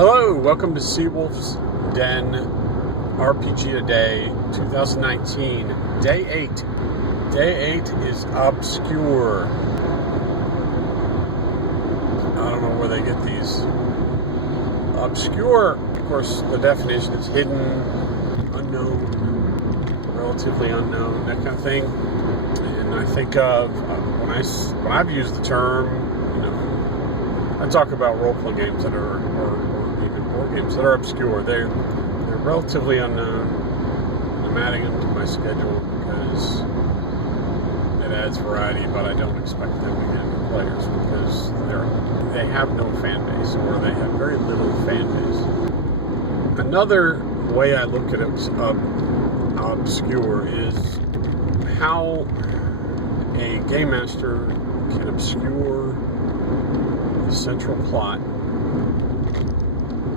Hello, welcome to Seawolf's Den RPG Today 2019, Day 8. Day 8 is obscure. I don't know where they get these. Obscure, of course, the definition is hidden, unknown, relatively unknown, that kind of thing. And I think of, when I've used the term, I talk about role-playing games that are, or even board games that are obscure. They're relatively unknown. I'm adding them to my schedule because it adds variety, but I don't expect them to get players because they have no fan base, or they have very little fan base. Another way I look at obscure is how a game master can obscure the central plot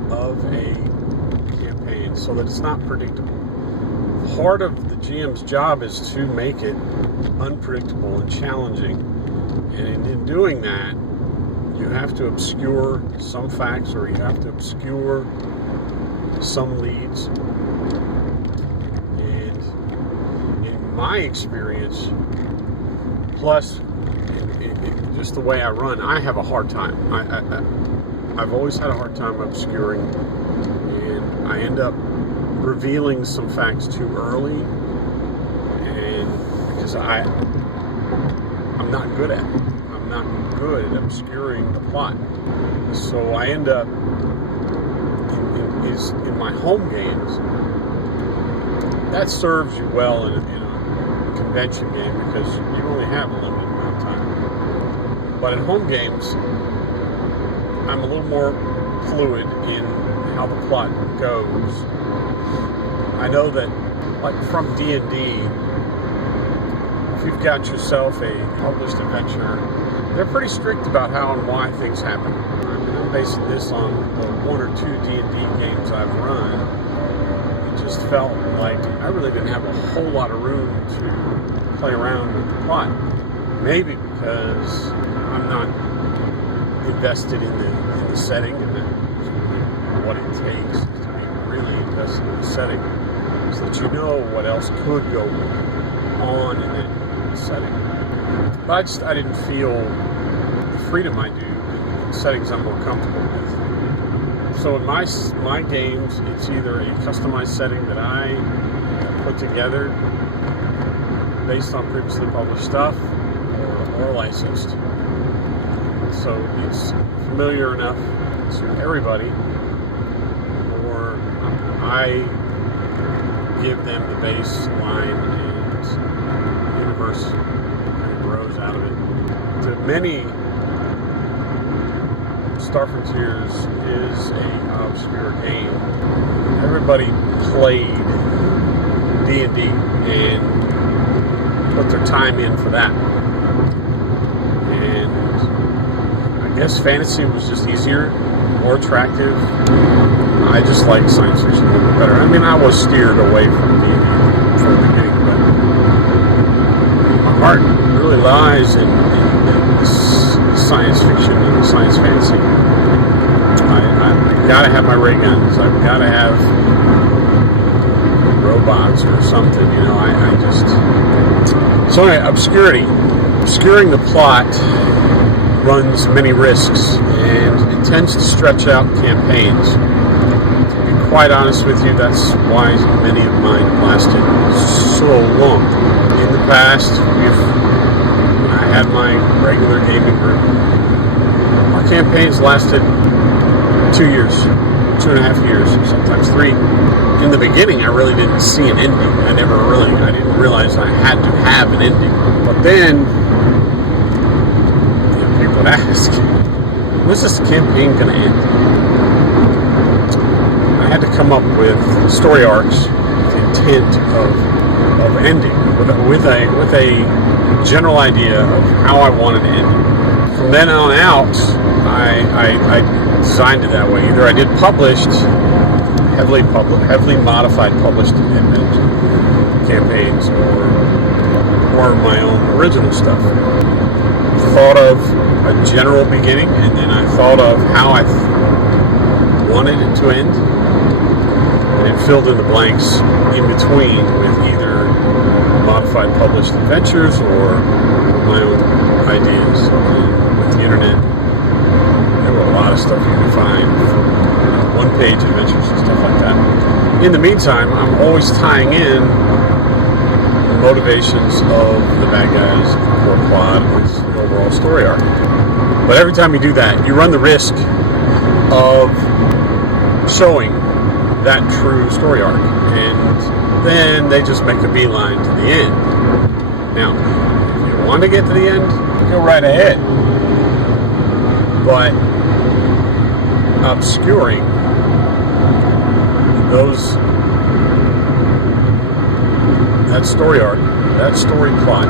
of a campaign so that it's not predictable. Part of the GM's job is to make it unpredictable and challenging, and in doing that you have to obscure some facts, or you have to obscure some leads. And in my experience, plus just the way I run, I have a hard time. I've always had a hard time obscuring, and I end up revealing some facts too early, and because I'm not good at it. I'm not good at obscuring the plot. So I end up in my home games. That serves you well in a convention game because you only have a limited amount of time. But in home games, I'm a little more fluid in how the plot goes. I know that, like from D&D, if you've got yourself a published adventure, they're pretty strict about how and why things happen. I'm basing this on the one or two D&D games I've run. It just felt like I really didn't have a whole lot of room to play around with the plot. Maybe because I'm not invested in the setting, and what it takes to be really invested in the setting, so that you know what else could go on in that setting. But I didn't feel the freedom I do in settings I'm more comfortable with. So in my games, it's either a customized setting that I put together based on previously published stuff, or licensed, so it's familiar enough to everybody, or I give them the baseline and the universe kind of grows out of it. To many, Star Frontiers is an obscure game. Everybody played D&D and put their time in for that. I guess fantasy was just easier, more attractive. I just like science fiction a little bit better. I mean, I was steered away from D&D from the beginning, but my heart really lies in science fiction and science fantasy. I've got to have my ray guns. I've got to have robots or something, I just... So anyway, obscuring the plot runs many risks, and it tends to stretch out campaigns. To be quite honest with you, that's why many of mine lasted so long. In the past, when I had my regular gaming group, our campaigns lasted 2 years, 2.5 years, sometimes 3. In the beginning, I really didn't see an ending. I didn't realize I had to have an ending. But then, people would ask, when's this campaign going to end? I had to come up with story arcs with the intent of ending, with a general idea of how I wanted to end it. From then on out, I designed it that way. Either I did published, heavily modified published campaigns, or my own original stuff. Thought of a general beginning, and then I thought of how I wanted it to end, and filled in the blanks in between with either modified published adventures or my own ideas. With the internet, there were a lot of stuff you could find, one-page adventures and stuff like that. In the meantime, I'm always tying in the motivations of the bad guys, the core plot, with the overall story arc. But every time you do that, you run the risk of showing that true story arc, and then they just make a beeline to the end. Now, if you want to get to the end, go right ahead. But obscuring that story arc, that story plot,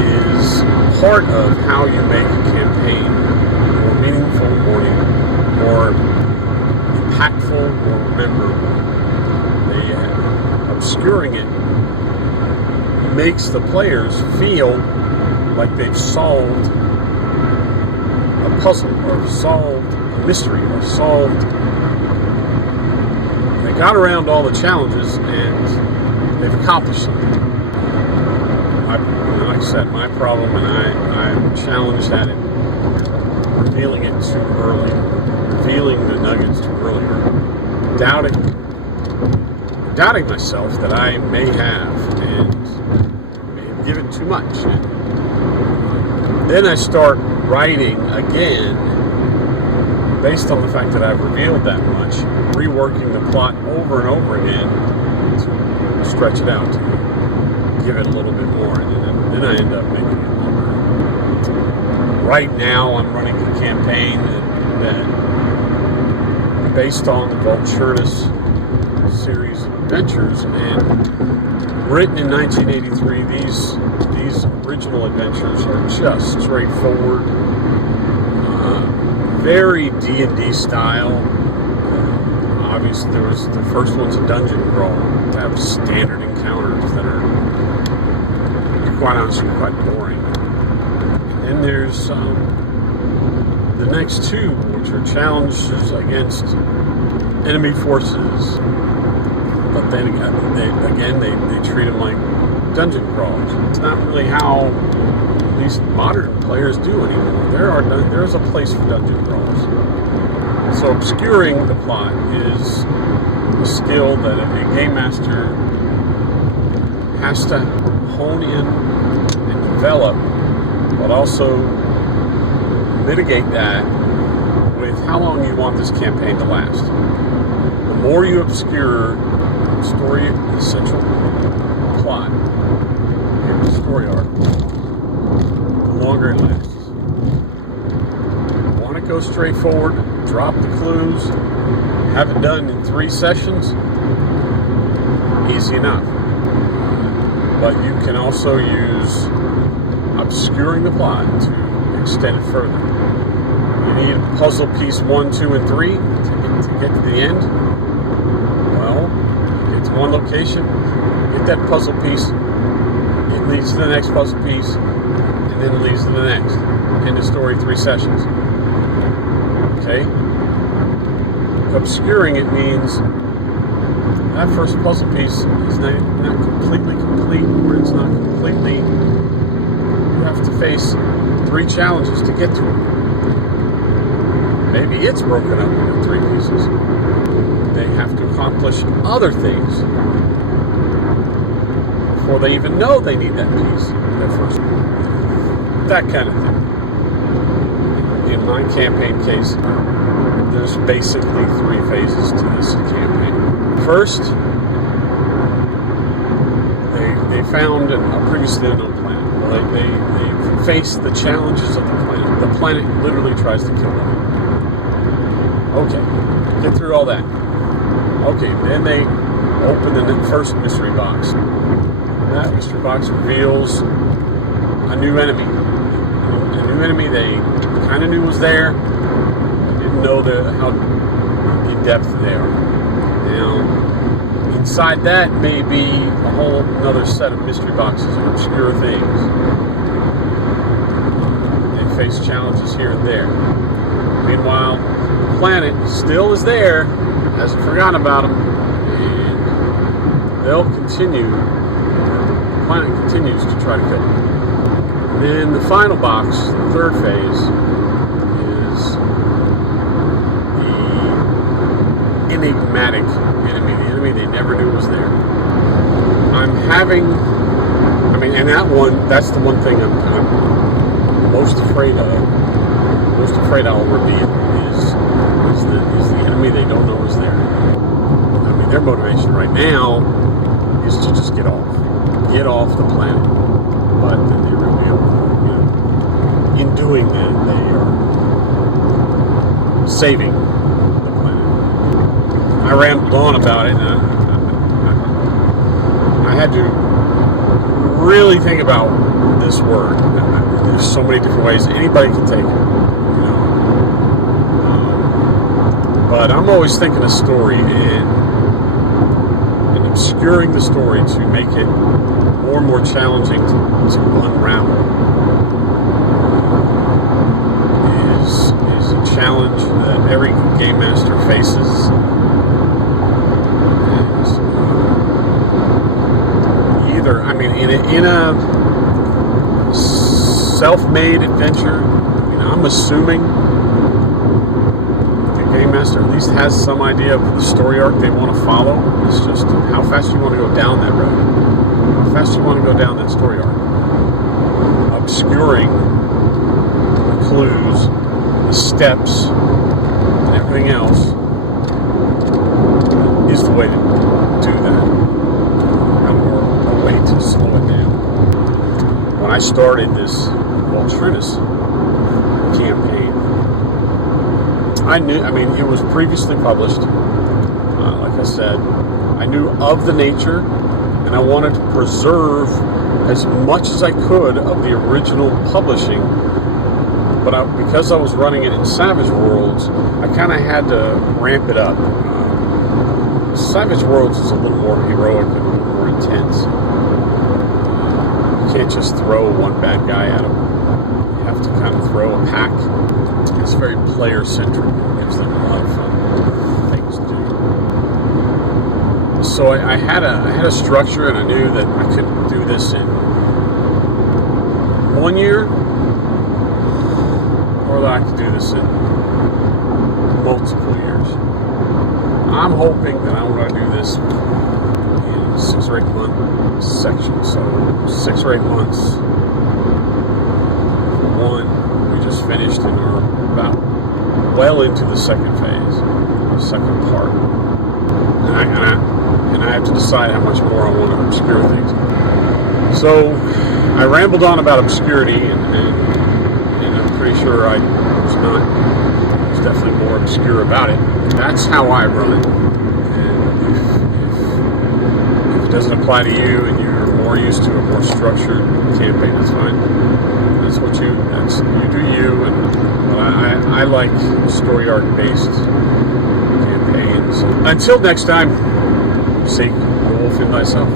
is part of how you make a campaign more meaningful, more impactful, more memorable. Obscuring it makes the players feel like they've solved a puzzle, or solved a mystery, or they got around all the challenges and they've accomplished something. Like I said, my problem, and I'm challenged at it, revealing it too early, revealing the nuggets too early, doubting myself that I may have, and may have given too much. And then I start writing again, based on the fact that I've revealed that much, reworking the plot over and over again to stretch it out, to give it a little bit more, and then I end up making it longer. Right now, I'm running a campaign that based on the Vulturnus series of adventures, and written in 1983. These original adventures are just straightforward, very D&D style. Obviously, the first one's a dungeon crawl. To have standard encounters that are, quite honestly, quite boring. And then there's the next two, which are challenges against enemy forces. But then they treat them like dungeon crawls. It's not really how at least modern players do anymore. There's a place for dungeon crawls. So obscuring the plot is a skill that a game master has to hone in and develop, but also mitigate that with how long you want this campaign to last. The more you obscure story, essential plot, and the story arc, the longer it lasts. You want to go straight forward, drop the clues, have it done in 3 sessions, easy enough. But you can also use obscuring the plot to extend it further. You need puzzle piece 1, 2, and 3 to get to the end. Well, get to one location, get that puzzle piece, it leads to the next puzzle piece, and then it leads to the next. End of story, 3 sessions. Okay? Obscuring it means that first puzzle piece is not completely complete, or it's not completely, you have to face 3 challenges to get to it. Maybe it's broken up into 3 pieces. They have to accomplish other things before they even know they need that piece, that first one. That kind of thing. In my campaign case, there's basically 3 phases to this campaign. First, they found a previously unknown planet. They face the challenges of the planet. The planet literally tries to kill them. Okay, get through all that. Okay, then they open the first mystery box. That mystery box reveals a new enemy. A new enemy they kind of knew was there, didn't know how in depth they are. Now, inside that may be a whole another set of mystery boxes and obscure things. They face challenges here and there. Meanwhile, planet still is there, hasn't forgotten about them, and they'll continue. The planet continues to try to kill them. And then the final box, the third phase, is the enigmatic enemy, the enemy they never knew was there. And that one, that's the one thing I'm most afraid of. Most afraid I'll reveal is the enemy they don't know is there. I mean, their motivation right now is to just get off the planet. But then they reveal, in doing that, they are saving the planet. I rambled on about it, and I had to really think about this word. There's so many different ways anybody can take it, but I'm always thinking a story and obscuring the story to make it more and more challenging to unravel is a challenge that every game master faces. In a self-made adventure, I'm assuming the game master at least has some idea of the story arc they want to follow. It's just how fast you want to go down that road, how fast you want to go down that story arc. Obscuring the clues, the steps, and everything else is the way to do that. To slow it down. When I started this Voltrinus campaign, it was previously published. Like I said, I knew of the nature, and I wanted to preserve as much as I could of the original publishing. But because I was running it in Savage Worlds, I kind of had to ramp it up. Savage Worlds is a little more heroic and a little more intense. You can't just throw one bad guy at them. You have to kind of throw a pack. It's very player-centric. It gives them a lot of fun things to do. So I had a structure, and I knew that I couldn't do this in 1 year, or that I could do this in multiple years. I'm hoping that I'm going to do this in 6 or 8 month sections. So 6 or 8 months. One, we just finished and are about well into the second phase, the second part. And I have to decide how much more I want to obscure things. So I rambled on about obscurity, and I'm pretty sure I was not. There's definitely more obscure about it. That's how I run. And if it doesn't apply to you and you're more used to a more structured campaign, that's fine. That's you do you. But I like story arc based campaigns. Until next time, seek the wolf in thyself.